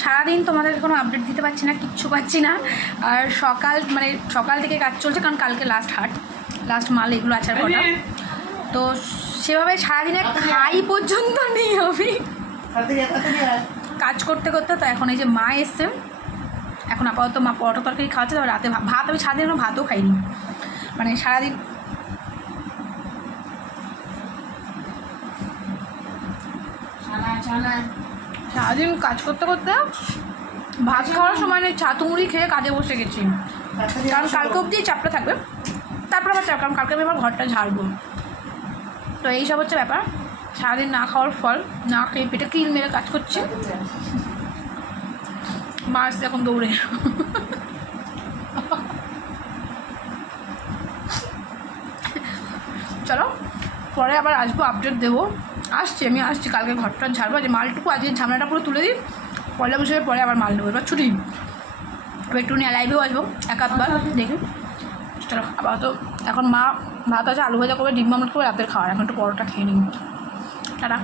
সারাদিন তোমাদের কোনো আপডেট দিতে পারছি না, কিচ্ছু পাচ্ছি না। আর সকাল থেকে কাজ চলছে, কারণ কালকে লাস্ট মাল এগুলো আছাড় কটা। তো সেভাবে সারাদিনে খাই পর্যন্ত নেই আমি কাজ করতে করতে। তো এখন এই যে মা এসছে, এখন আপাতত মা পরোটা তরকারি খাওয়াচ্ছে। তবে রাতে ভাত আমি সারাদিন কোনো ভাতও খাইনি, মানে সারাদিন সারাদিন কাজ করতে করতে ভাত খাওয়ার সময় নেই, ছাতু মুড়ি খেয়ে কাজে বসে গেছি। কারণ কালকে অবধি চাপটা থাকবে, তারপর আবার চাপ, কারণ কালকে আমি আমার ঘরটা ঝাড়বো। তো এইসব হচ্ছে ব্যাপার, সারাদিন না খাওয়ার ফল, না খেয়ে পেটে কিল মেরে কাজ করছি। মা আসছে এখন দৌড়ে। চলো পরে আবার আসবো, আপডেট দেবো। আমি আসছি কালকে ঘরটা ঝাড়বো, যে মালটুকু আজকে ঝামেলাটা পুরো তুলে দিই, পয়লা বছরের পরে আবার মাল নেবো। এবার ছুটি, এবার একটু নিয়ে লাইভেও আসবো এক আধবার দেখি। চলো আবার তো এখন মা ভাত আছে, আলু ভাজা করবে, ডিম আমলেট করে রাতের খাওয়ার। এখন একটু পরোটা খেয়ে নিই, টাটা।